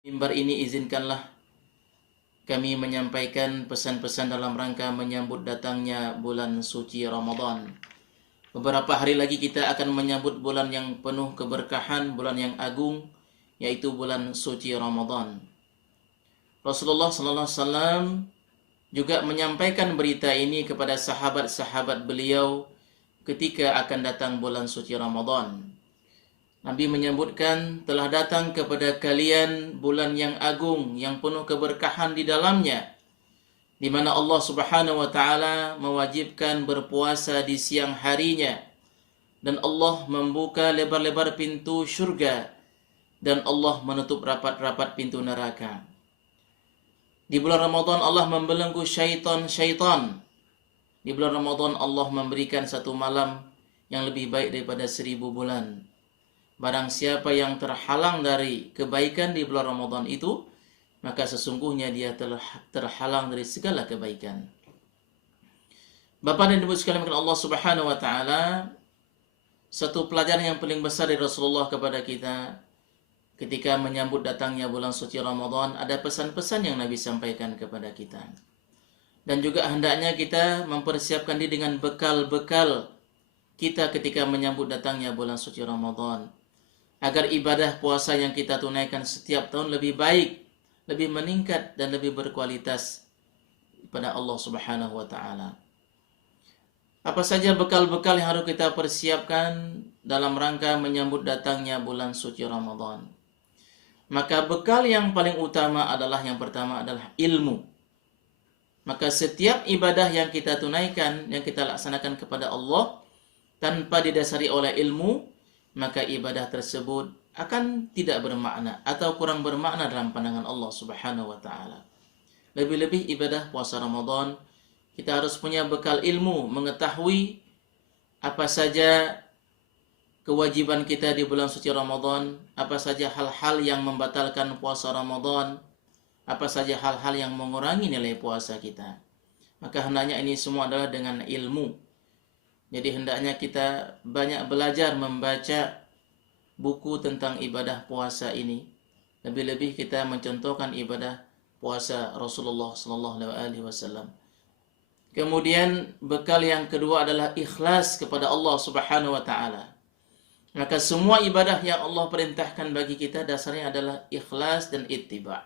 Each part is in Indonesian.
Mimbar ini izinkanlah kami menyampaikan pesan-pesan dalam rangka menyambut datangnya bulan suci Ramadan. Beberapa hari lagi kita akan menyambut bulan yang penuh keberkahan, bulan yang agung, yaitu bulan suci Ramadan. Rasulullah sallallahu alaihi wasallam juga menyampaikan berita ini kepada sahabat-sahabat beliau ketika akan datang bulan suci Ramadan. Nabi menyebutkan, telah datang kepada kalian bulan yang agung, yang penuh keberkahan di dalamnya, di mana Allah Subhanahu wa taala mewajibkan berpuasa di siang harinya, dan Allah membuka lebar-lebar pintu syurga, dan Allah menutup rapat-rapat pintu neraka. Di bulan Ramadan Allah membelenggu syaitan-syaitan. Di bulan Ramadan Allah memberikan satu malam yang lebih baik daripada 1000 bulan. Barang siapa yang terhalang dari kebaikan di bulan Ramadan itu, maka sesungguhnya dia telah terhalang dari segala kebaikan. Bapak dan Ibu sekalian Allah Subhanahu wa taala, satu pelajaran yang paling besar dari Rasulullah kepada kita ketika menyambut datangnya bulan suci Ramadan, ada pesan-pesan yang Nabi sampaikan kepada kita. Dan juga hendaknya kita mempersiapkan diri dengan bekal-bekal kita ketika menyambut datangnya bulan suci Ramadan, agar ibadah puasa yang kita tunaikan setiap tahun lebih baik, lebih meningkat, dan lebih berkualitas pada Allah Subhanahu wa taala. Apa saja bekal-bekal yang harus kita persiapkan dalam rangka menyambut datangnya bulan suci Ramadan? Maka bekal yang paling utama adalah, yang pertama adalah ilmu. Maka setiap ibadah yang kita tunaikan, yang kita laksanakan kepada Allah tanpa didasari oleh ilmu, maka ibadah tersebut akan tidak bermakna atau kurang bermakna dalam pandangan Allah Subhanahu wa taala. Lebih-lebih ibadah puasa Ramadan, kita harus punya bekal ilmu, mengetahui apa saja kewajiban kita di bulan suci Ramadan, apa saja hal-hal yang membatalkan puasa Ramadan, apa saja hal-hal yang mengurangi nilai puasa kita. Maka hendaknya ini semua adalah dengan ilmu. Jadi hendaknya kita banyak belajar membaca buku tentang ibadah puasa ini. Lebih-lebih kita mencontohkan ibadah puasa Rasulullah sallallahu alaihi wasallam. Kemudian bekal yang kedua adalah ikhlas kepada Allah Subhanahu wa taala. Maka semua ibadah yang Allah perintahkan bagi kita dasarnya adalah ikhlas dan ittiba.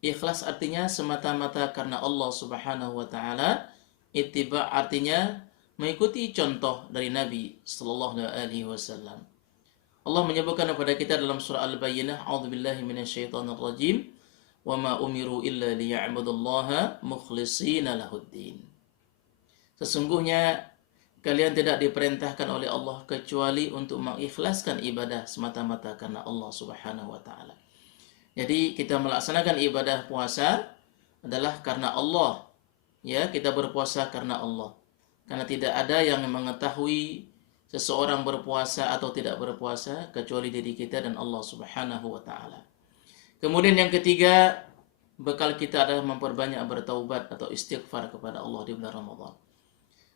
Ikhlas artinya semata-mata karena Allah Subhanahu wa taala. Ittiba artinya mengikuti contoh dari Nabi sallallahu alaihi wasallam. Allah menyebutkan kepada kita dalam surah Al-Bayyinah, a'udzubillahi minasyaitonir rajim, wa ma umiru illa liya'budullaha mukhlishina lahuddin. Sesungguhnya kalian tidak diperintahkan oleh Allah kecuali untuk mengikhlaskan ibadah semata-mata karena Allah Subhanahu wa taala. Jadi kita melaksanakan ibadah puasa adalah karena Allah. Ya, kita berpuasa karena Allah. Karena tidak ada yang mengetahui seseorang berpuasa atau tidak berpuasa kecuali diri kita dan Allah Subhanahu wa taala. Kemudian yang ketiga, bekal kita adalah memperbanyak bertaubat atau istighfar kepada Allah di bulan Ramadan.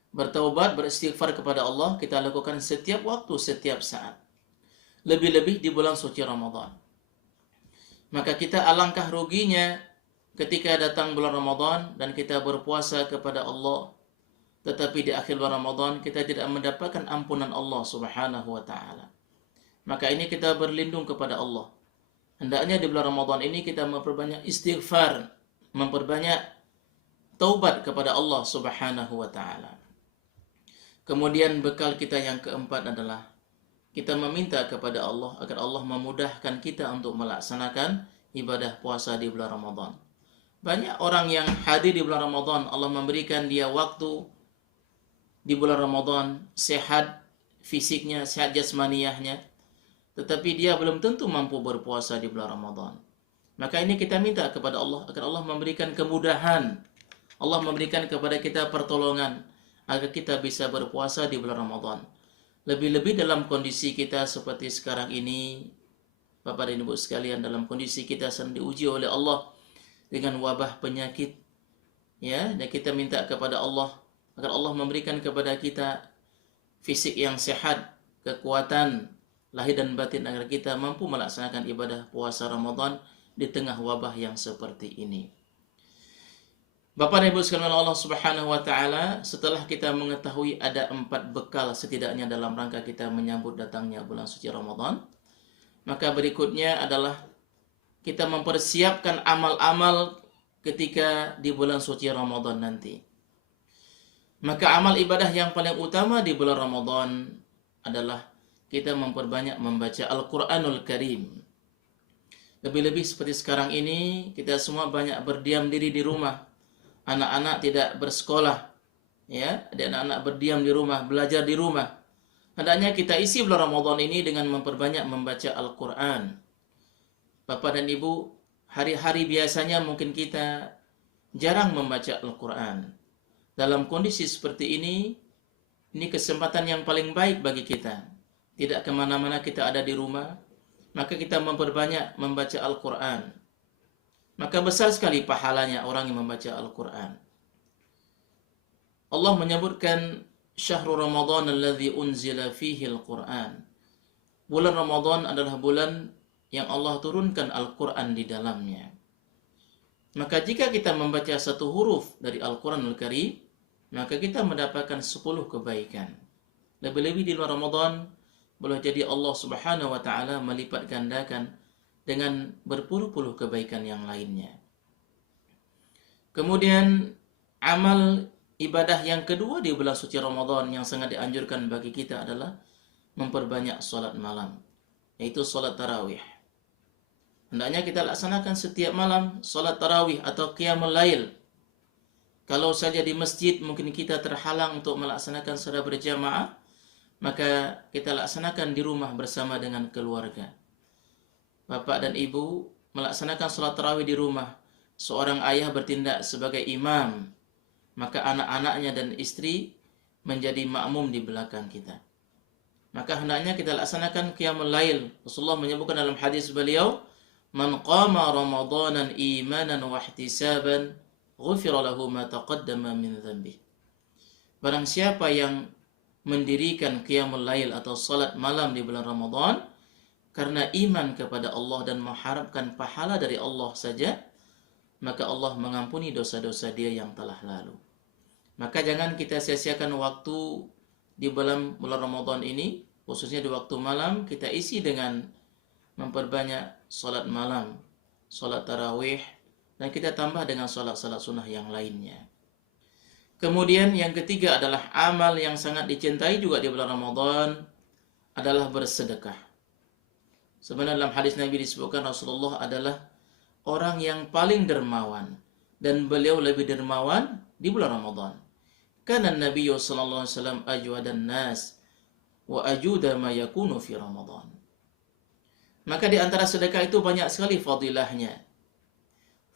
Bertaubat, beristighfar kepada Allah kita lakukan setiap waktu, setiap saat. Lebih-lebih di bulan suci Ramadan. Maka kita alangkah ruginya ketika datang bulan Ramadan dan kita berpuasa kepada Allah, tetapi di akhir bulan Ramadan kita tidak mendapatkan ampunan Allah Subhanahu wa taala. Maka ini kita berlindung kepada Allah. Hendaknya di bulan Ramadan ini kita memperbanyak istighfar, memperbanyak taubat kepada Allah Subhanahu wa taala. Kemudian bekal kita yang keempat adalah kita meminta kepada Allah agar Allah memudahkan kita untuk melaksanakan ibadah puasa di bulan Ramadan. Banyak orang yang hadir di bulan Ramadan, Allah memberikan dia waktu di bulan Ramadan, sehat fisiknya, sehat jasmaniyahnya, tetapi dia belum tentu mampu berpuasa di bulan Ramadan. Maka ini kita minta kepada Allah agar Allah memberikan kemudahan, Allah memberikan kepada kita pertolongan agar kita bisa berpuasa di bulan Ramadan. Lebih-lebih dalam kondisi kita seperti sekarang ini, Bapak dan Ibu sekalian, dalam kondisi kita sedang diuji oleh Allah dengan wabah penyakit. Ya, dan kita minta kepada Allah agar Allah memberikan kepada kita fisik yang sehat, kekuatan lahir dan batin agar kita mampu melaksanakan ibadah puasa Ramadan di tengah wabah yang seperti ini. Bapak dan Ibu sekalian Allah Subhanahu wa taala, setelah kita mengetahui ada 4 bekal setidaknya dalam rangka kita menyambut datangnya bulan suci Ramadan, maka berikutnya adalah kita mempersiapkan amal-amal ketika di bulan suci Ramadan nanti. Maka amal ibadah yang paling utama di bulan Ramadan adalah kita memperbanyak membaca Al-Quranul Karim. Lebih-lebih seperti sekarang ini, kita semua banyak berdiam diri di rumah. Anak-anak tidak bersekolah, ya, ada anak-anak berdiam di rumah, belajar di rumah. Hendaknya kita isi bulan Ramadan ini dengan memperbanyak membaca Al-Quran. Bapak dan Ibu, hari-hari biasanya mungkin kita jarang membaca Al-Quran. Dalam kondisi seperti ini kesempatan yang paling baik bagi kita. Tidak kemana-mana, kita ada di rumah, maka kita memperbanyak membaca Al-Quran. Maka besar sekali pahalanya orang yang membaca Al-Quran. Allah menyebutkan Syahrul Ramadan alladzi unzila fihi Al-Quran. Bulan Ramadan adalah bulan yang Allah turunkan Al-Quran di dalamnya. Maka jika kita membaca satu huruf dari Al-Quranul Karim, maka kita mendapatkan 10 kebaikan. Lebih-lebih di luar Ramadan, boleh jadi Allah Subhanahu wa taala melipat gandakan dengan berpuluh-puluh kebaikan yang lainnya. Kemudian amal ibadah yang kedua di bulan suci Ramadan yang sangat dianjurkan bagi kita adalah memperbanyak salat malam, yaitu salat tarawih. Hendaknya kita laksanakan setiap malam salat tarawih atau qiyamul lail. Kalau saja di masjid mungkin kita terhalang untuk melaksanakan secara berjamaah, maka kita laksanakan di rumah bersama dengan keluarga. Bapak dan Ibu melaksanakan sholat tarawih di rumah. Seorang ayah bertindak sebagai imam, maka anak-anaknya dan istri menjadi makmum di belakang kita. Maka hendaknya kita laksanakan qiyamul lail. Rasulullah menyebutkan dalam hadis beliau, "Man qama Ramadanan imanan wa ihtisaban, ghufira lahu ma taqaddama min dhanbih." Barang siapa yang mendirikan qiyamul lail atau salat malam di bulan Ramadan karena iman kepada Allah dan mengharapkan pahala dari Allah saja, maka Allah mengampuni dosa-dosa dia yang telah lalu. Maka jangan kita sia-siakan waktu di bulan Ramadan ini, khususnya di waktu malam, kita isi dengan memperbanyak salat malam, salat tarawih, dan kita tambah dengan salat-salat sunnah yang lainnya. Kemudian yang ketiga adalah amal yang sangat dicintai juga di bulan Ramadan adalah bersedekah. Sebenarnya dalam hadis Nabi disebutkan Rasulullah adalah orang yang paling dermawan, dan beliau lebih dermawan di bulan Ramadan. Karena Nabi sallallahu alaihi wasallam ajwadan nas wa ajuda ma yakunu fi Ramadan. Maka di antara sedekah itu banyak sekali fadilahnya.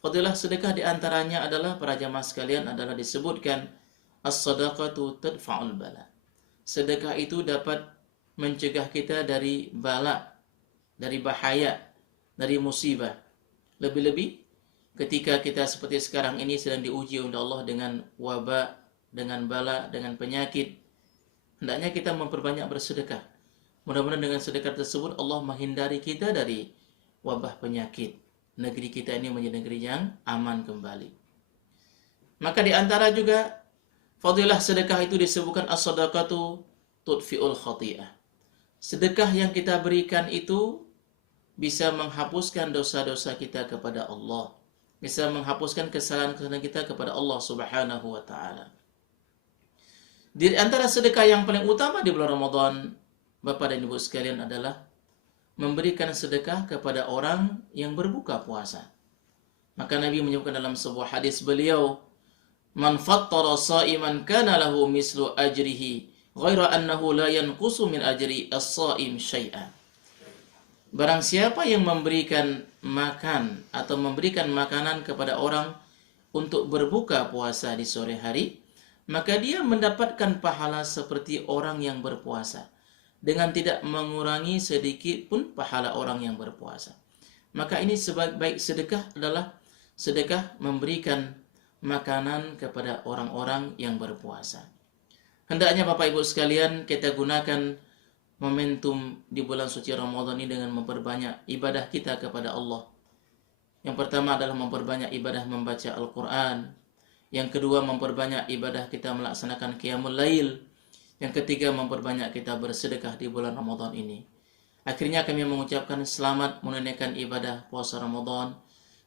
Fadilah sedekah di antaranya adalah, para jamaah sekalian, adalah disebutkan as-sadaqatu tadfa'ul bala. Sedekah itu dapat mencegah kita dari bala, dari bahaya, dari musibah. Lebih-lebih ketika kita seperti sekarang ini sedang diuji oleh Allah dengan wabah, dengan bala, dengan penyakit. Hendaknya kita memperbanyak bersedekah. Mudah-mudahan dengan sedekah tersebut Allah menghindari kita dari wabah penyakit. Negeri kita ini menjadi negeri yang aman kembali. Maka di antara juga fadilah sedekah itu disebutkan as-sadaqatu tudfi'ul khati'ah. Sedekah yang kita berikan itu bisa menghapuskan dosa-dosa kita kepada Allah, bisa menghapuskan kesalahan-kesalahan kita kepada Allah Subhanahu wa taala. Di antara sedekah yang paling utama di bulan Ramadan, Bapak dan Ibu sekalian, adalah memberikan sedekah kepada orang yang berbuka puasa. Maka Nabi menyebutkan dalam sebuah hadis beliau, "Man fattara sha'iman kana lahu mislu ajrihi, ghaira annahu la yanqusu min ajri as-sha'im syai'an." Barang siapa yang memberikan makan atau memberikan makanan kepada orang untuk berbuka puasa di sore hari, maka dia mendapatkan pahala seperti orang yang berpuasa, dengan tidak mengurangi sedikit pun pahala orang yang berpuasa. Maka ini sebaik sedekah adalah sedekah memberikan makanan kepada orang-orang yang berpuasa. Hendaknya Bapak Ibu sekalian kita gunakan momentum di bulan suci Ramadan ini dengan memperbanyak ibadah kita kepada Allah. Yang pertama adalah memperbanyak ibadah membaca Al-Quran. Yang kedua, memperbanyak ibadah kita melaksanakan Qiyamul Lail. Yang ketiga, memperbanyak kita bersedekah di bulan Ramadan ini. Akhirnya kami mengucapkan selamat menunaikan ibadah puasa Ramadan.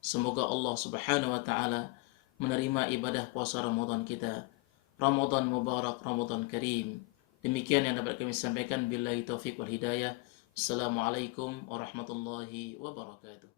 Semoga Allah Subhanahu wa taala menerima ibadah puasa Ramadan kita. Ramadan Mubarak, Ramadan Karim. Demikian yang dapat kami sampaikan. Billahi taufiq wal hidayah. Assalamualaikum warahmatullahi wabarakatuh.